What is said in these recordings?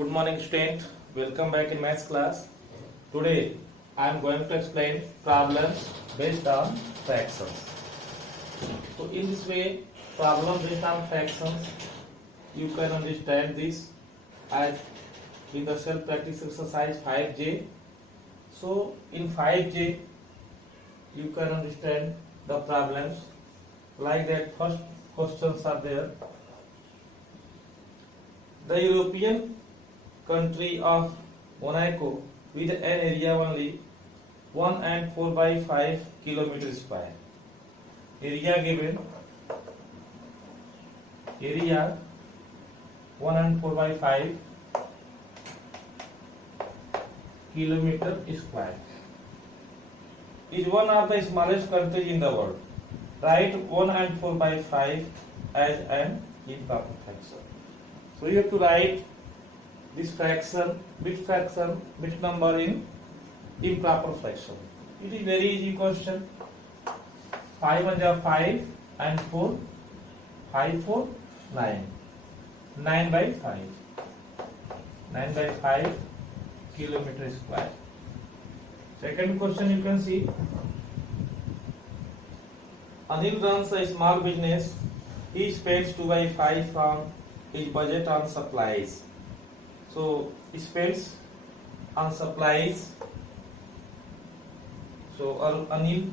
Good morning student, welcome back in maths class. Today I am going to explain problems based on fractions. So in this way, problem based on fractions, you can understand this as in the self practice exercise 5J. So in 5J, you can understand the problems like that. First questions are there. The European country of Monaco with an area only 1 and 4 by 5 kilometer square. Area given, area 1 and 4 by 5 kilometer square, is one of the smallest countries in the world. Write 1 and 4 by 5 as an improper fraction. So you have to write this fraction, bit number in improper fraction. It is very easy question. 5 1 are 5 and 4, 5 4 9, 9 by 5, 9 by 5 kilometer square. Second question you can see. Anil runs a small business. He spends 2 by 5 from his budget on supplies. So he spends on supplies. So Anil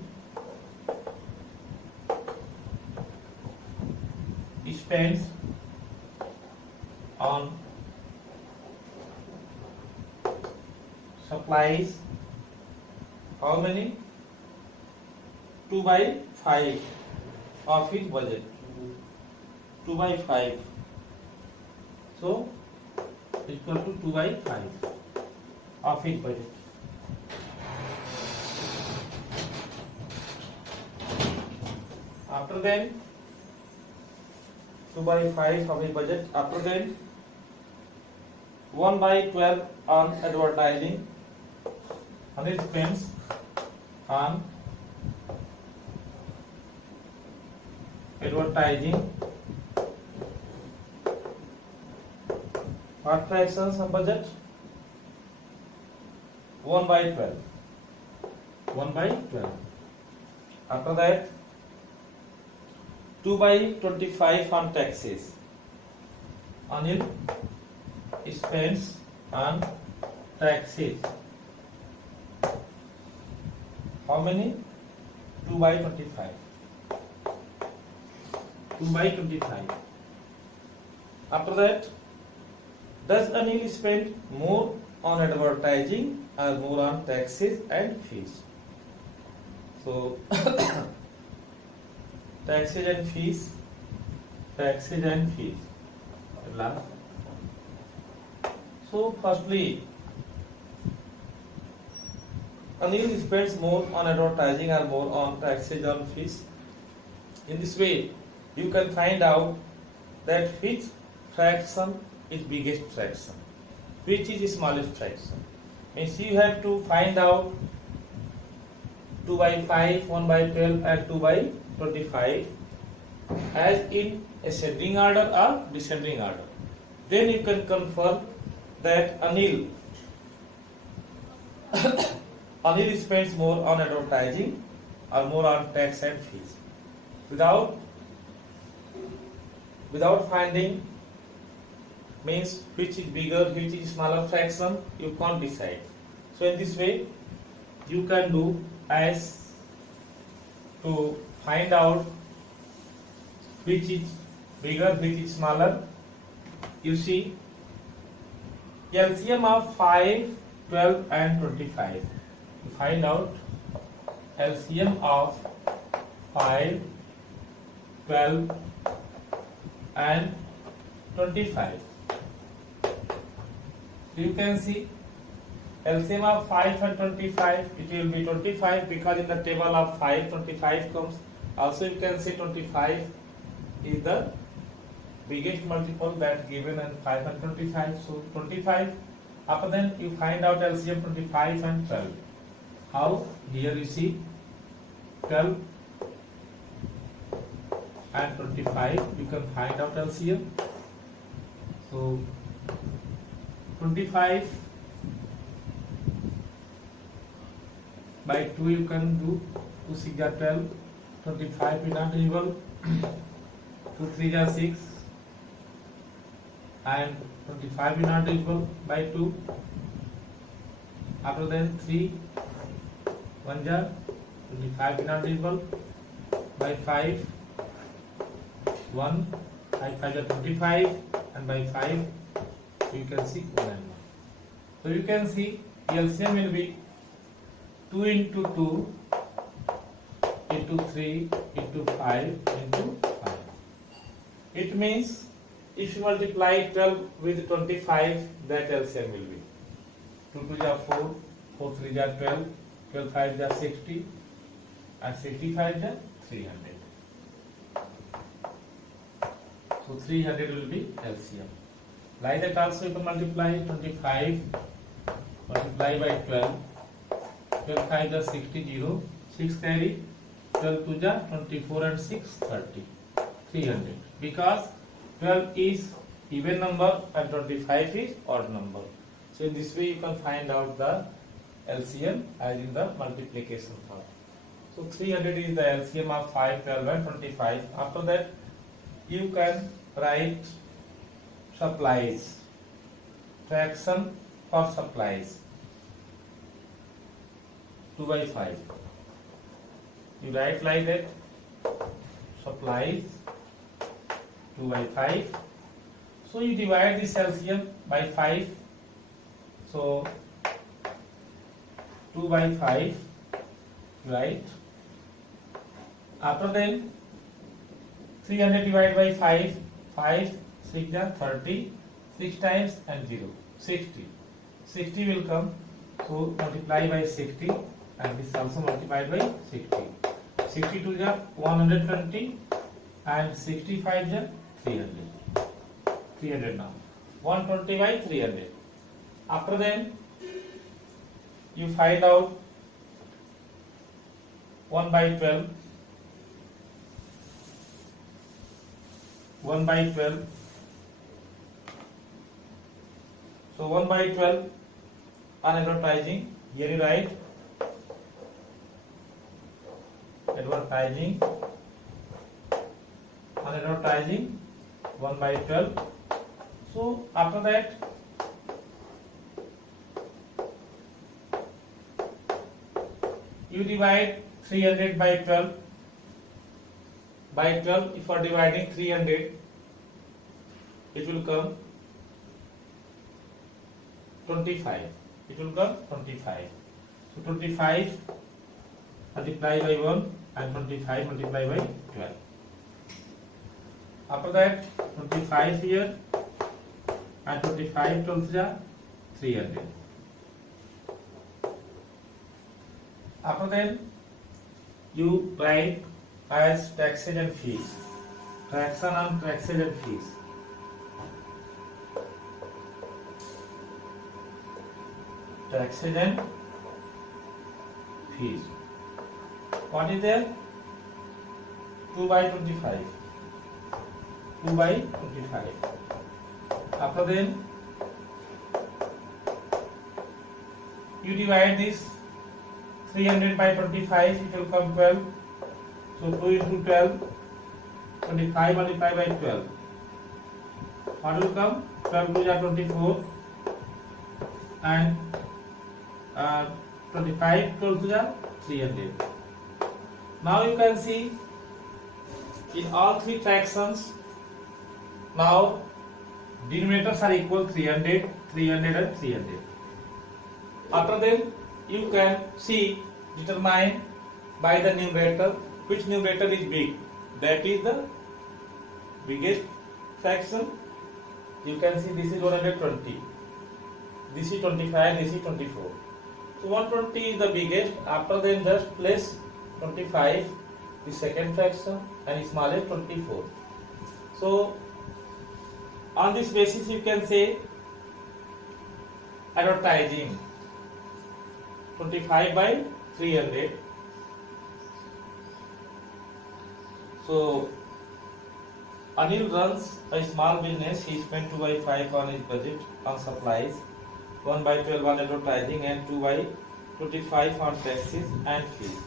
spends on supplies how many? 2 by 5 of his budget. 2 by 5. So equal to 2 by 5 of his budget. After then 2 by 5 of his budget. After then 1 by 12 on advertising. 100 spends on advertising. What fractions of budget? 1 by 12. 1 by 12. After that 2 by 25 on taxes. Anil spends on taxes. How many? 2 by 25. 2 by 25. After that, does Anil spend more on advertising or more on taxes and fees? So, taxes and fees. Taxes and fees. So, firstly, Anil spends more on advertising or more on taxes and fees. In this way, you can find out that which fraction is biggest fraction, which is smallest fraction. Means you have to find out 2 by 5, 1 by 12 and 2 by 25 as in ascending order or descending order. Then you can confirm that Anil spends more on advertising or more on tax and fees. Without finding means which is bigger, which is smaller fraction, you can't decide. So in this way, you can do as to find out which is bigger, which is smaller. You see, LCM of 5, 12 and 25. To find out LCM of 5, 12 and 25. So you can see LCM of 5 and 25, it will be 25 because in the table of 5, 25 comes. Also you can see 25 is the biggest multiple that given in 5 and 25. So 25. After then you find out LCM 25 and 12. How? Here you see 12 and 25. You can find out LCM. So 25 by 2 you can do. 2 6 are 12. 25 is not divisible. 2 3 are 6 and 25 is not divisible by 2. After then 3 1 are 25 is not divisible by 5. 1 5 5 are 25 and by 5 you can see 1 and 1. So you can see LCM will be 2 into 2 into 3 into 5 into 5. It means if you multiply 12 with 25, that LCM will be 2 2 are 4, 4 3 are 12, 12 5 are 60 and 65 are 300. So 300 will be LCM. Like that also you can multiply 25 multiply by 12. 12 5 is 60, 0, 6 carry, 12 2 is 24 and 6 30, 300. Because 12 is even number and 25 is odd number. So in this way you can find out the LCM as in the multiplication part. So 300 is the LCM of 5, 12 and 25. After that you can write supplies, fraction for supplies. 2 by 5. You write like that, supplies 2 by 5. So you divide this LCM by 5. So 2 by 5, right? After then 300 divided by 5, 5 6 are 30, 6 times and 0, 60. 60 will come, so multiply by 60 and this also multiplied by 60. 62 is 120 and 65 is 300. 300 now. 120 by 300. After then you find out 1 by 12. 1 by 12. So 1 by 12 on advertising. Here you write advertising. On advertising 1 by 12. So after that you divide 300 by 12. By 12, if you are dividing 300, it will come 25. It will come 25. So 25 multiply by 1 and 25 multiply by 12. After that 25 here and 25 12 is 300. After then you write as taxes and fees. Fraction on taxes and fees. Taxes and fees. What is there? 2 by 25. 2 by 25. After then you divide this 300 by 25, it will come 12. So 2 into 12, 25 multiplied by 12. What will come? 12 2 is 24 and 25 12 is 300. Now you can see in all three fractions, now denominators are equal 300, 300 and 300. After then you can see, determine by the numerator which numerator is big. That is the biggest fraction. You can see this is 120, this is 25, this is 24. So 120 is the biggest. After then just place 25, the second fraction, and smallest 24. So on this basis you can say advertising 25 by 300. So Anil runs a small business. He spent 2 by 5 on his budget on supplies. 1 by 12 on advertising and 2 by 25 on taxes and fees.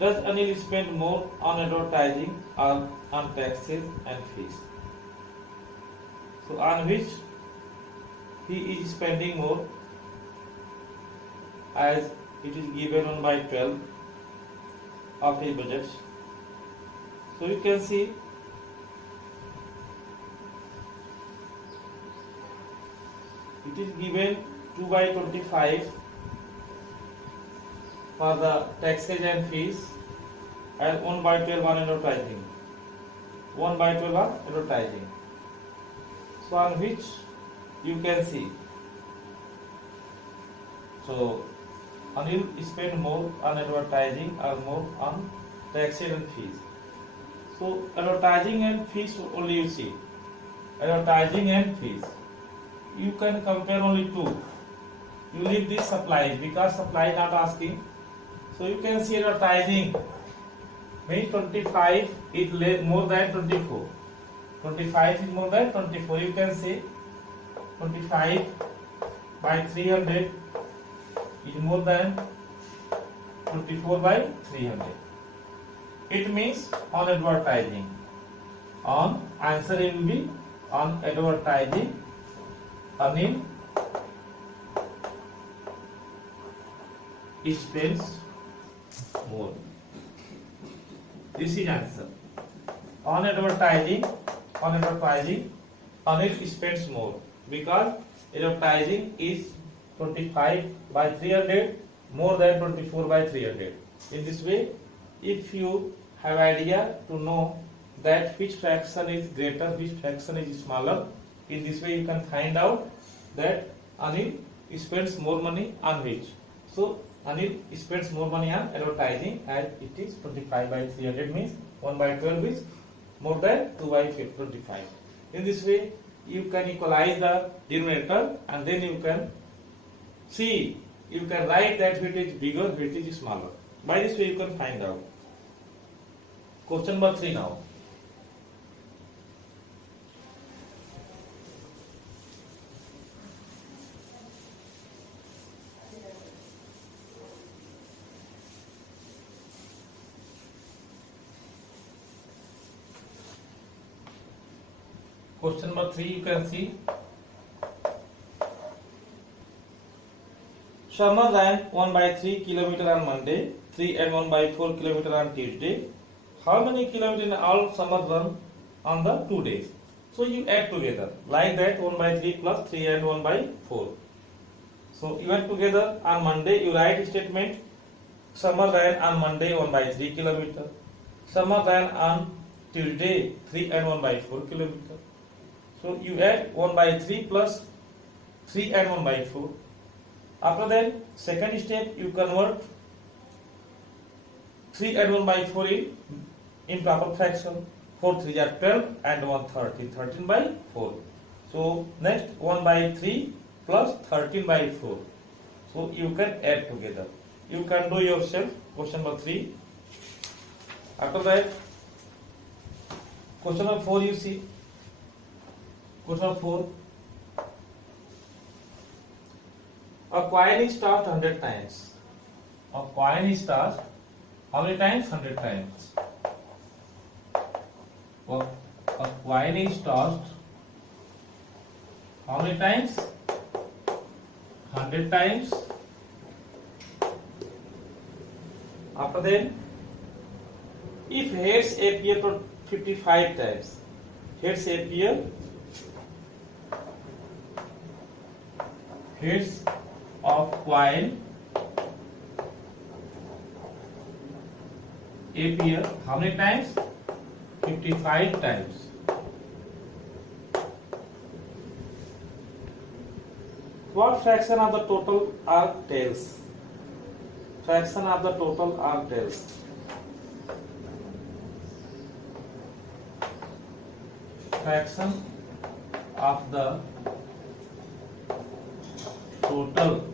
Does Anil spend more on advertising or on taxes and fees? So on which he is spending more, as it is given 1 by 12 of his budget. So you can see it is given 2 by 25 for the taxes and fees and 1 by 12 on advertising. 1 by 12 on advertising. So on which you can see. So Anil spend more on advertising or more on taxes and fees. So advertising and fees only you see. Advertising and fees. You can compare only two. You leave this supplies because supply not asking. So you can see advertising means 25 is more than 24. 25 is more than 24. You can say 25 by 300 is more than 24 by 300. It means on advertising. On answer will be on advertising. Anil spends more. This is answer. On advertising, Anil spends more because advertising is 25 by 300 more than 24 by 300. In this way, if you have idea to know that which fraction is greater, which fraction is smaller, in this way you can find out that Anil spends more money on which. So Anil spends more money on advertising as it is 25 by 300 means 1 by 12 is more than 2 by 25. In this way you can equalize the denominator and then you can see, you can write that which is bigger, which is smaller. By this way you can find out. Question number 3 now. Question number 3 you can see. Summer ran 1 by 3 km on Monday, 3 and 1 by 4 km on Tuesday. How many kilometers in all Summer run on the 2 days? So you add together like that 1 by 3 plus 3 and 1 by 4. So you add together on Monday you write statement Summer ran on Monday 1 by 3 km. Summer ran on Tuesday 3 and 1 by 4 km. So you add 1 by 3 plus 3 and 1 by 4. After that, second step you convert 3 and 1 by 4 in improper fraction. 4 3 are 12 and 1 13. 13 by 4. So next 1 by 3 plus 13 by 4. So you can add together. You can do yourself. Question number 3. After that, question number 4 you see. Question number 4. A coin is tossed 100 times. A coin is tossed how many times? 100 times. A coin is tossed how many times? 100 times. After that, if heads appear 55 times, heads appear, heads of coin appear how many times? 55 times. What fraction of the total are tails? Fraction of the total are tails. Fraction of the total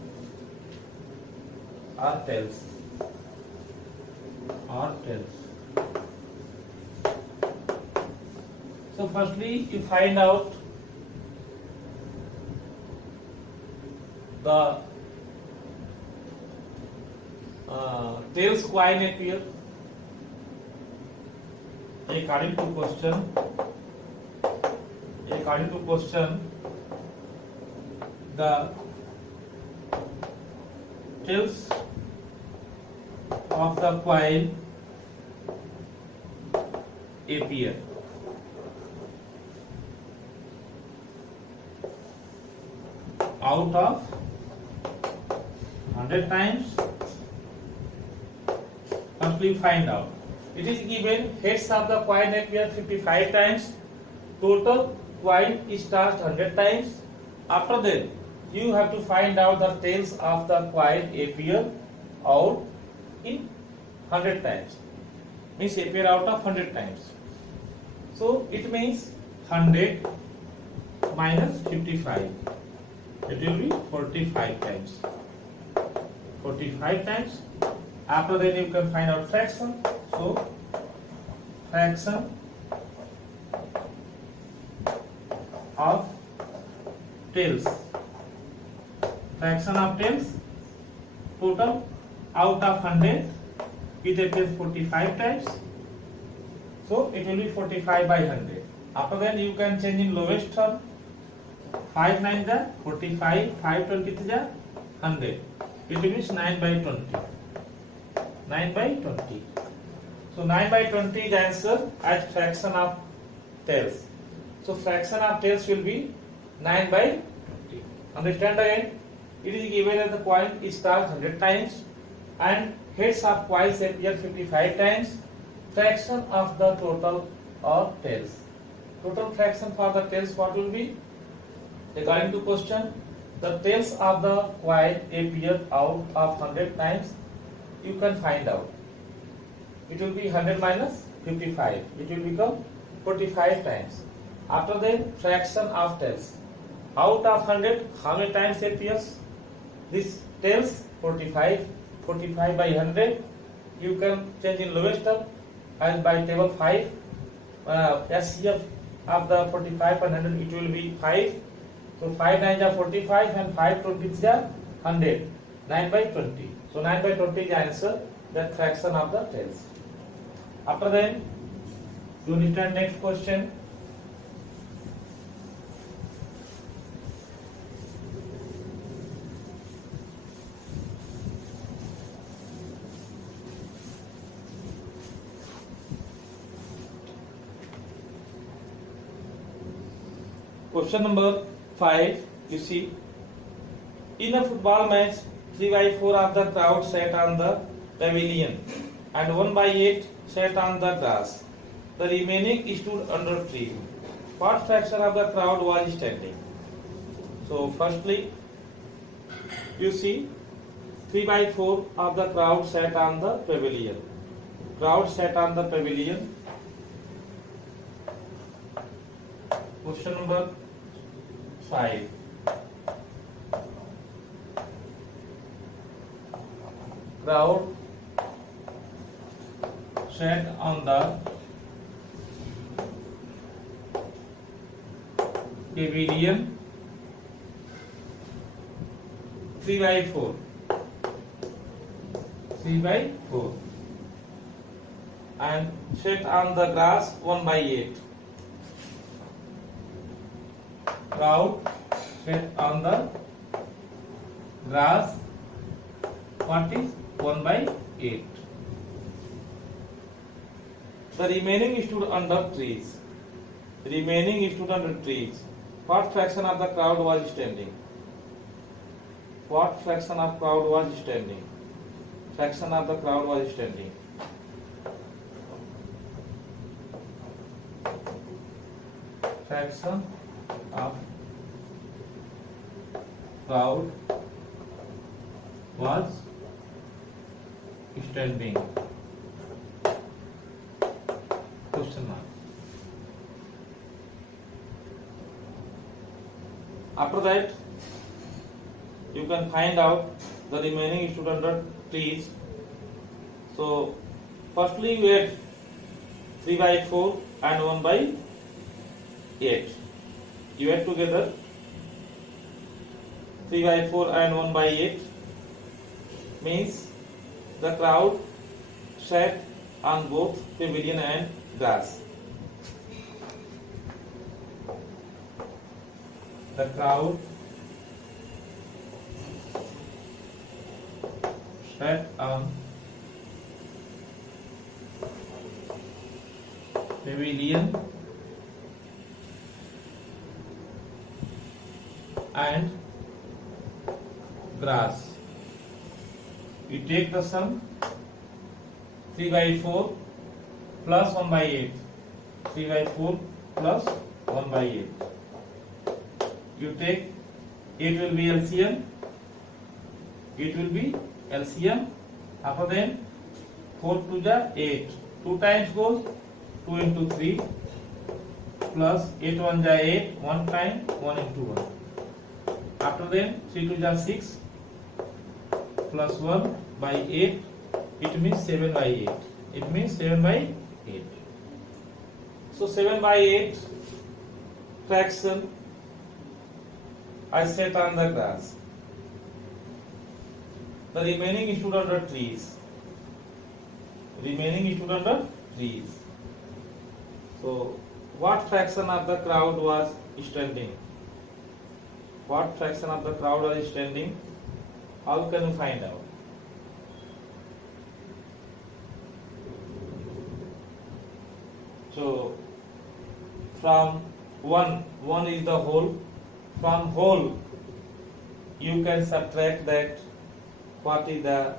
are tails. So firstly you find out the tails coin appear. According to question, the tails of the coin appear. Out of 100 times, firstly find out. It is given heads of the coin appear 55 times, total coin is tossed 100 times. After that, you have to find out the tails of the coin appear out in 100 times. Means appear out of 100 times. So it means 100 minus 55. It will be 45 times. 45 times. After that you can find out fraction. So fraction of tails. Fraction of tails total out of 100 it appears 45 times. So it will be 45 by 100. After that you can change in lowest term. 5 9 the 45, 5 20 the 100. It means 9 by 20. 9 by 20. So 9 by 20 is the answer as fraction of tails. So fraction of tails will be 9 by 20. Understand again? It is given that the coin is tossed 100 times and heads of coins appear 55 times. Fraction of the total or tails. Total fraction for the tails what will be? According to question, the tails of the coin appear out of 100 times. You can find out. It will be 100 minus 55. It will become 45 times. After that, fraction of tails. Out of 100, how many times appears? This tails 45. 45 by 100. You can change in lowest term as by table 5. SCF of the 45 and 100 it will be 5. So 5 9 are 45 and 5 20 is 100. 9 by 20. So 9 by 20 is the answer, that fraction of the tails. After then, you understand next question. Question number 5, you see, in a football match, 3 by 4 of the crowd sat on the pavilion and 1 by 8 sat on the grass. The remaining stood under tree. What fraction of the crowd was standing? So firstly, you see, 3 by 4 of the crowd sat on the pavilion. Crowd sat on the pavilion. Question number 5. Crowd sat on the pavilion 3 by 4. 3 by 4. And sat on the grass 1 by 8. Crowd sat on the grass. What is 1 by 8? The remaining stood under trees. Remaining stood under trees. What fraction of the crowd was standing? What fraction of crowd was standing? Fraction of the crowd was standing. Fraction of crowd was standing. Question mark. After that, you can find out the remaining stood under trees. So, firstly you had 3 by 4 and 1 by 8. You add together 3 by 4 and 1 by 8 means the crowd sat on both pavilion and grass. The crowd sat on pavilion and grass. You take the sum 3 by 4 plus 1 by 8. 3 by 4 plus 1 by 8. You take, it will be LCM. It will be LCM. After then 4 to the 8. 2 times goes 2 into 3 plus 8 1 ja 8. 1 time 1 into 1. After then 3 to the 6 plus 1 by 8. It means 7 by 8. It means 7 by 8. So 7 by 8 fraction I set on the grass. The remaining stood under trees. Remaining stood under trees. So what fraction of the crowd was standing? What fraction of the crowd was standing? How can you find out? So from 1 is the whole. From whole you can subtract that what is the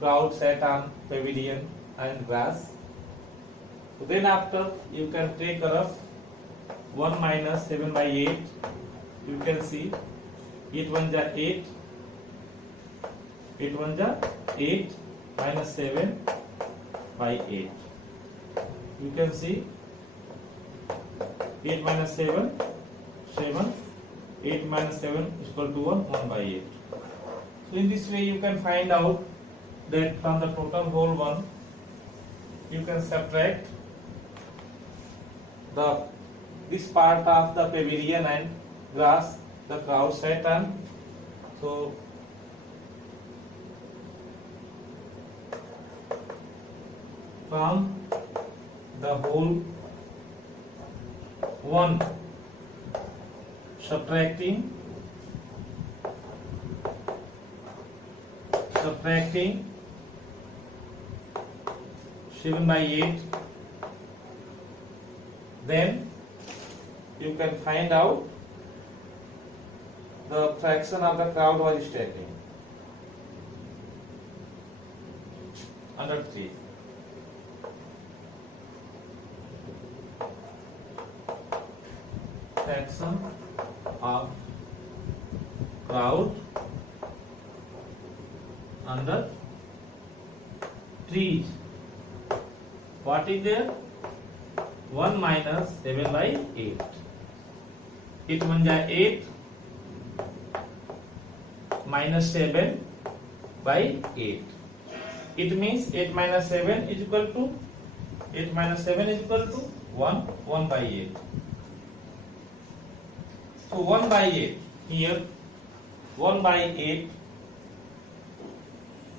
crowd sat on pavilion and grass. So then after you can take a rough 1 minus 7 by 8. You can see 8 1 ja 8. 8 1 ja 8 minus 7 by 8. You can see 8 minus 7 7. 8 minus 7 is equal to 1 by 8. So in this way you can find out that from the total whole one you can subtract this part of the pavilion and grass the crowd sat on. So from the whole one subtracting 7 by 8, then you can find out the fraction of the crowd was standing under 3. Fraction of crowd under trees. What is there? 1 minus 7 by 8. 8 1 ja 8 minus 7 by 8. It means 8 minus 7 is equal to 1 by 8. So 1 by 8 here, 1 by 8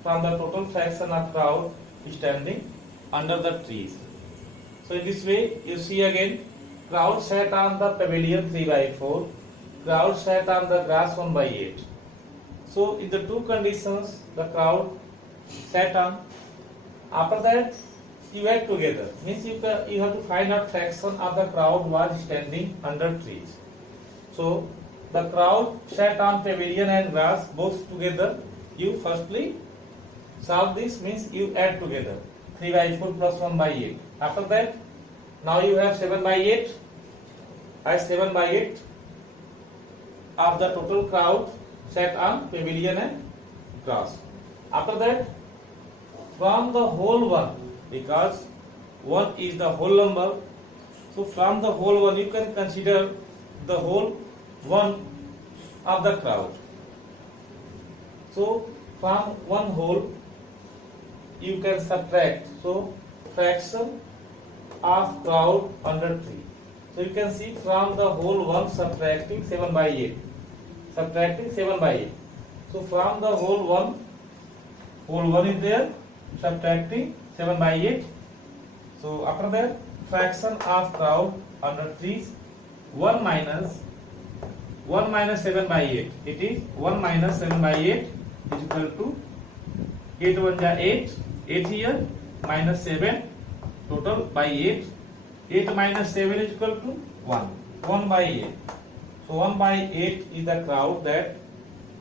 from the total fraction of crowd standing under the trees. So in this way you see again, crowd sat on the pavilion 3 by 4, crowd sat on the grass 1 by 8. So in the two conditions the crowd sat on. After that you add together, means you have to find out fraction of the crowd was standing under trees. So the crowd sat on pavilion and grass both together. You firstly solve this, means you add together 3 by 4 plus 1 by 8. After that now you have 7 by 8 as 7 by 8 of the total crowd sat on pavilion and grass. After that from the whole one, because 1 is the whole number, so from the whole one you can consider the whole one of the crowd. So from one whole you can subtract, so fraction of crowd under 3. So you can see from the whole one subtracting 7 by 8. subtracting 7 by 8. So from the whole 1 is there, subtracting 7 by 8. So after that, fraction of crowd under trees, 1 minus 7 by 8. It is 1 minus 7 by 8 is equal to 8 1 ja 8. 8 here minus 7 total by 8. 8 minus 7 is equal to 1. 1 by 8. So 1 by 8 is the crowd that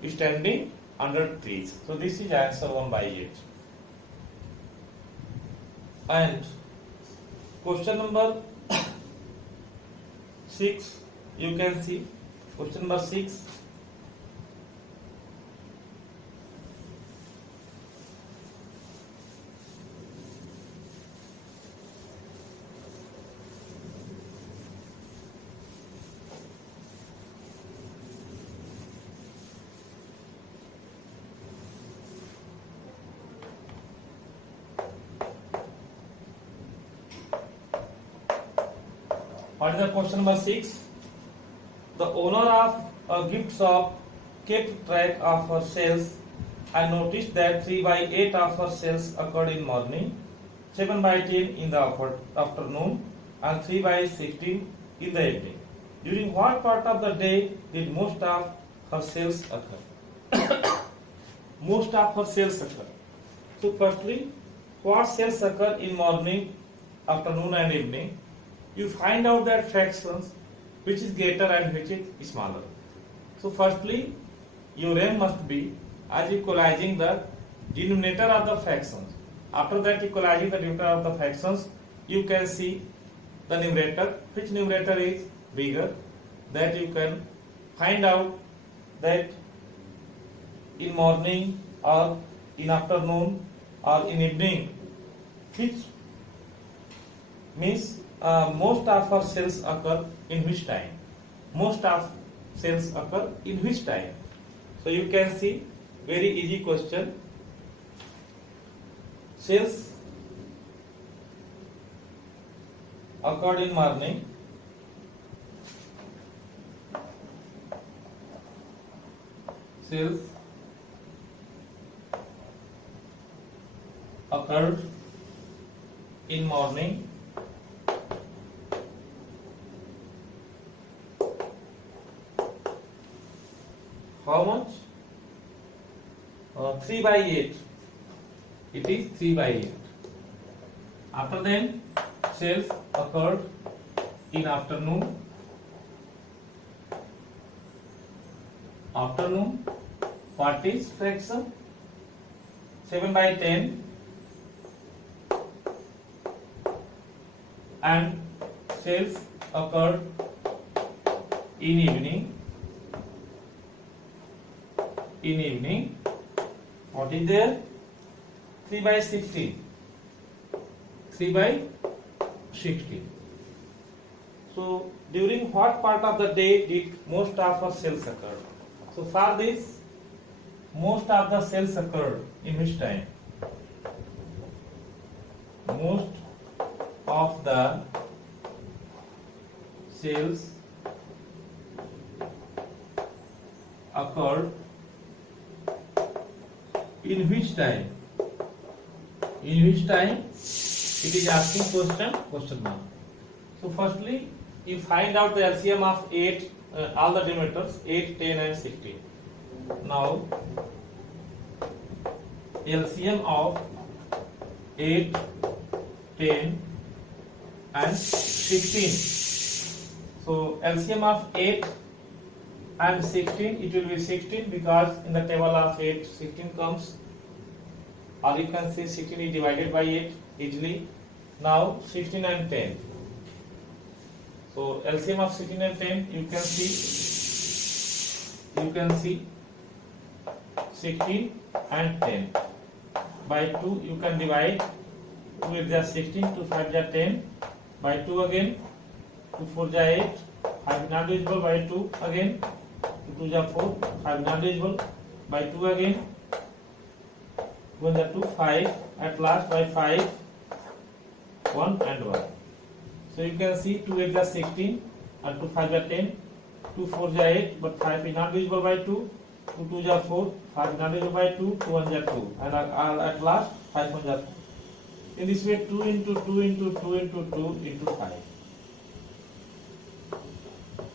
is standing under trees. So this is answer 1 by 8. And question number 6, you can see question number 6. What is the question number 6? The owner of a gift shop kept track of her sales and noticed that 3 by 8 of her sales occurred in morning, 7 by 10 in the afternoon, and 3 by 16 in the evening. During what part of the day did most of her sales occur? Most of her sales occur. So firstly, what sales occur in morning, afternoon and evening? You find out that fractions which is greater and which is smaller. So firstly, your aim must be as equalizing the denominator of the fractions. After that, equalizing the denominator of the fractions, you can see the numerator. Which numerator is bigger? That you can find out that in morning or in afternoon or in evening, which means most of our sales occur in which time? Most of sales occur in which time? So you can see very easy question. Sales occurred in morning. Sales occurred in morning. How much? 3 by 8. It is 3 by 8. After then, sales occurred in afternoon. Afternoon, what is fraction? 7 by 10. And sales occurred in evening. In evening, what is there? 3 by 16. 3 by 16. So during what part of the day did most of our sales occur? So for this, most of the sales occurred in which time? Most of the sales occurred in which time? In which time? It is asking question mark. So firstly, you find out the LCM of 8, all the denominators, 8, 10 and 16. Now, LCM of 8, 10 and 16. So LCM of 8 and 16, it will be 16 because in the table of 8, 16 comes, or you can say 16 is divided by 8 easily. Now 16 and 10. So LCM of 16 and 10, you can see 16 and 10 by 2. You can divide 2 is just 16, 2 5 is 10 by 2 again, 2 4 is 8, 5 not divisible by 2 again, 2 is 4, 5 not divisible by 2 again, 2 is 2, 5 at last by 5, 1 and 1. So you can see 2 is 16 and 2 5 is 10, 2 4 ja 8, but 5 is not divisible by 2. 2 2 ja 4, 5 is not divisible by 2, 2 1 ja 2, and at last 5 1 ja 4. In this way, 2 into 2 into 2 into 2 into 5.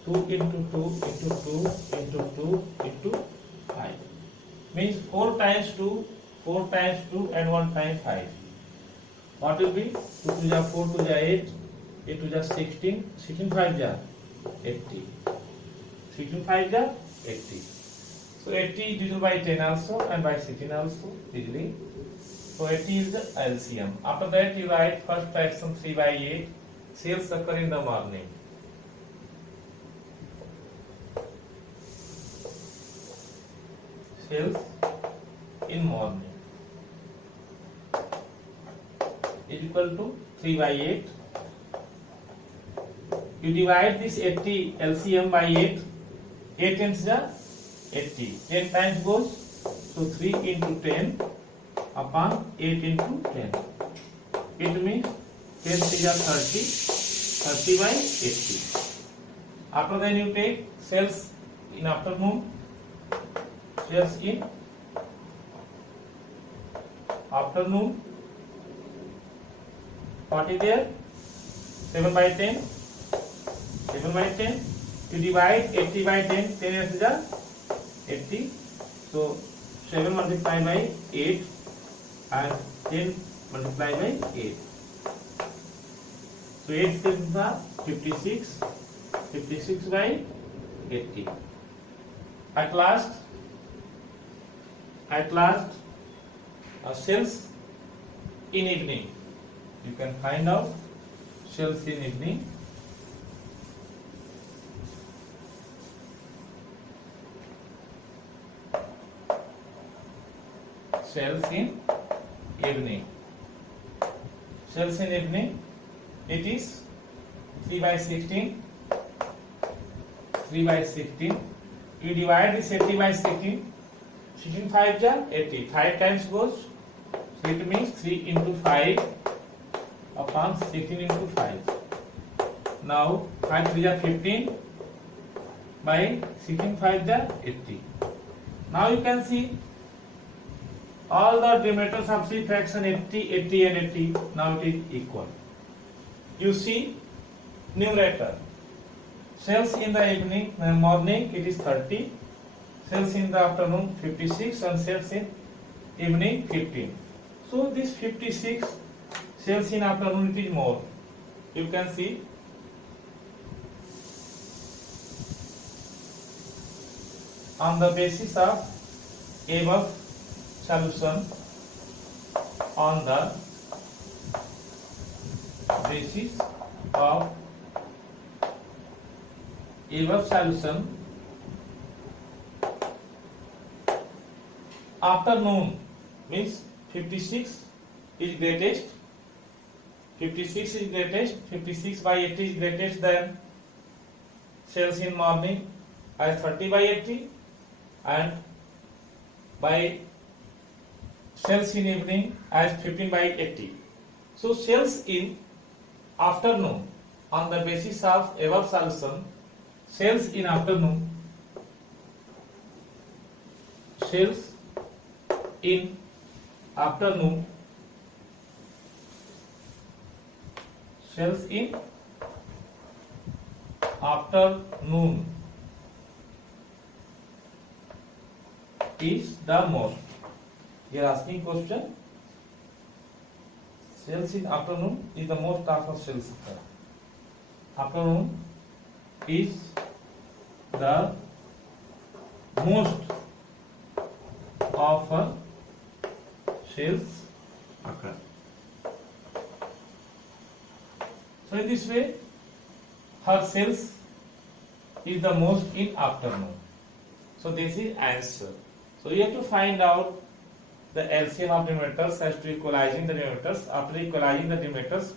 2 into 2 into 2 into 2 into 5. Means 4 times 2, 4 times 2 and 1 times 5. What will be? 2 2 ja 4, 2 ja 8, 8 2 ja 16, 16 5 ja 80. 16 5 ja 80. So 80 is divisible by 10 also and by 16 also easily. So 80 is the LCM. After that you write first fraction 3 by 8. Sales occur in the morning. Sales in morning is equal to 3 by 8. You divide this 80 LCM by 8. 8 tens are 80. 10 times goes, so 3 into 10 upon 8 into 10. It means 10 is 30. 30 by 80. After then you take sales in afternoon. Sales in afternoon. What is there? 7 by 10. 7 by 10. You divide 80 by 10. 10 is 80. So 7 multiplied by 8 and 10 multiplied by 8. So 8 7 are 56. 56 by 80. At last, sales in evening. You can find out sales in evening. Sales in evening. Sales in evening. It is 3 by 16. 3 by 16. You divide this 80 by 16. 16 5 ja 80. 5 times goes. So it means 3 into 5 upon 16 into 5. Now 5 3 ja 15 by 16 5 ja 80. Now you can see all the denominators of C fraction 80, 80 and 80. Now it is equal. You see numerator. Sales in the evening, morning it is 30. Sales in the afternoon 56 and sales in evening 15. So this 56 sales in afternoon it is more. You can see on the basis of above solution, on the basis of above solution, afternoon means 56 is greatest. 56 is greatest. 56 by 80 is greatest than sales in morning as 30 by 80 and by sales in evening as 15 by 80. So sales in afternoon on the basis of above solution, sales in afternoon, sales in afternoon, sales in afternoon is the most. You are asking question. Sales in afternoon is the most of sales. Afternoon is the most of sales occur. So in this way, her sales is the most in afternoon. So this is answer. So you have to find out the LCM of denominators as to equalizing the denominators. After equalizing the denominators,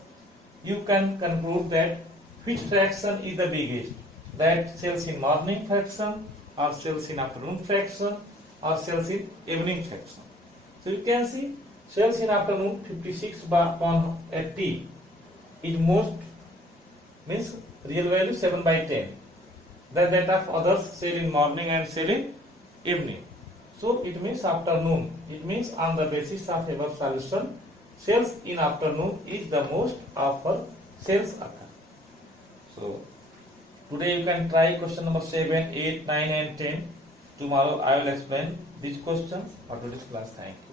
you can conclude that which fraction is the biggest. That sales in morning fraction, or sales in afternoon fraction, or sales in evening fraction. So you can see sales in afternoon 56 upon 80 is most, means real value 7 by 10. Then that of others sell in morning and sell in evening. So it means afternoon. It means on the basis of above solution, sales in afternoon is the most often sales occur. So today you can try question number 7, 8, 9 and 10. Tomorrow I will explain these questions for today's class. Thank you.